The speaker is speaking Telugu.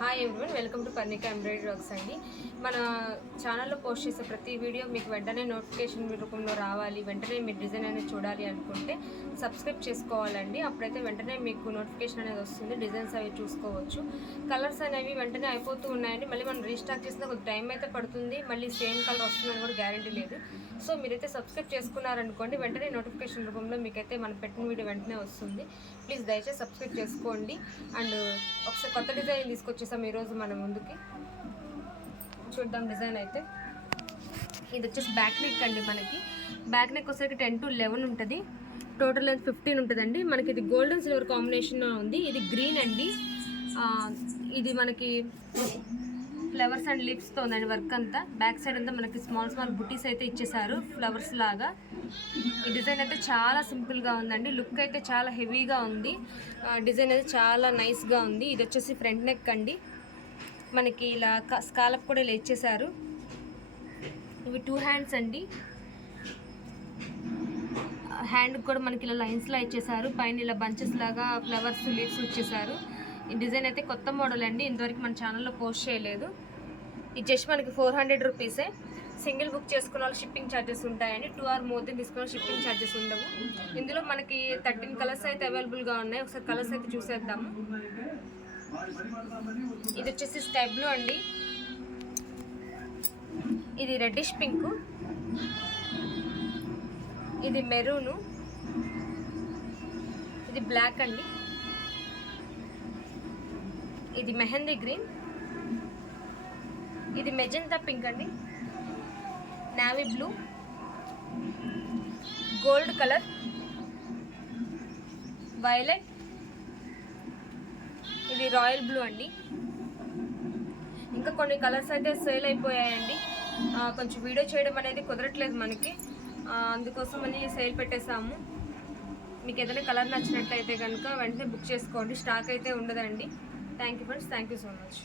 Hi everyone, welcome to Parnika embroidery works అండి. మన ఛానల్లో పోస్ట్ చేసే ప్రతి వీడియో మీకు వెంటనే నోటిఫికేషన్ రూపంలో రావాలి, వెంటనే మీరు డిజైన్ అనేది చూడాలి అనుకుంటే సబ్స్క్రైబ్ చేసుకోవాలండి. అప్పుడైతే వెంటనే మీకు నోటిఫికేషన్ అనేది వస్తుంది, డిజైన్స్ అవి చూసుకోవచ్చు. కలర్స్ అనేవి వెంటనే అయిపోతూ ఉన్నాయండి. మళ్ళీ మనం రీస్టాక్ చేసిన కొద్ది టైం అయితే పడుతుంది, మళ్ళీ సేమ్ కలర్ వస్తుందని కూడా గ్యారంటీ లేదు. సో మీరైతే సబ్స్క్రైబ్ చేసుకున్నారనుకోండి, వెంటనే నోటిఫికేషన్ రూపంలో మీకైతే మనం పెట్టిన వీడియో వెంటనే వస్తుంది. ప్లీజ్ దయచేసి సబ్స్క్రైబ్ చేసుకోండి. అండ్ ఒకసారి కొత్త డిజైన్ తీసుకొచ్చేసాం ఈరోజు మన ముందుకి. చూద్దాం డిజైన్ అయితే. ఇది వచ్చేసి బ్యాక్ నెక్ అండి. మనకి బ్యాక్ నెక్ వచ్చేసరికి 10 to 11 ఉంటుంది. టోటల్ లెంత్ 15 ఉంటుందండి. మనకి ఇది గోల్డెన్ సిల్వర్ కాంబినేషన్లో ఉంది. ఇది గ్రీన్ అండి. ఇది మనకి ఫ్లవర్స్ అండ్ లిప్స్తో ఉందండి వర్క్ అంతా. బ్యాక్ సైడ్ అంతా మనకి స్మాల్ స్మాల్ బుటీస్ అయితే ఇచ్చేసారు ఫ్లవర్స్ లాగా. ఈ డిజైన్ అయితే చాలా సింపుల్గా ఉందండి. లుక్ అయితే చాలా హెవీగా ఉంది. డిజైన్ అయితే చాలా నైస్గా ఉంది. ఇది వచ్చేసి ఫ్రంట్ నెక్ అండి. మనకి ఇలా స్కాలప్ కూడా ఇలా ఇచ్చేసారు. ఇవి 2 హ్యాండ్స్ అండి. హ్యాండ్ కూడా మనకి ఇలా లైన్స్లా ఇచ్చేసారు. పైన ఇలా బంచెస్ లాగా ఫ్లవర్స్ లీవ్స్ ఇచ్చేసారు. ఈ డిజైన్ అయితే కొత్త మోడల్ అండి, ఇంతవరకు మన ఛానల్లో పోస్ట్ చేయలేదు. ఇది జస్ట్ మనకి 400 రూపీసే. సింగిల్ బుక్ చేసుకున్న వాళ్ళు షిప్పింగ్ ఛార్జెస్ ఉంటాయండి. 2 or more తీసుకున్న షిప్పింగ్ ఛార్జెస్ ఉండవు. ఇందులో మనకి 13 కలర్స్ అయితే అవైలబుల్గా ఉన్నాయి. ఒకసారి కలర్స్ అయితే చూసేద్దాము. ఇది వచ్చేసి స్కై బ్లూ అండి. ఇది రెడ్డిష్ పింక్. ఇది మెరూను. ఇది బ్లాక్ అండి. ఇది మెహందీ గ్రీన్. ఇది మెజెంటా పింక్ అండి. Navy blue, gold colour, violet, ఇది రాయల్ బ్లూ అండి. ఇంకా కొన్ని కలర్స్ అయితే సేల్ అయిపోయాయండి. కొంచెం వీడియో చేయడం అనేది కుదరట్లేదు మనకి, అందుకోసం అని సేల్ పెట్టేసాము. మీకు ఏదైనా కలర్ నచ్చినట్లయితే కనుక వెంటనే బుక్ చేసుకోండి. స్టాక్ అయితే ఉండదండి. Thank you friends, thank you so much.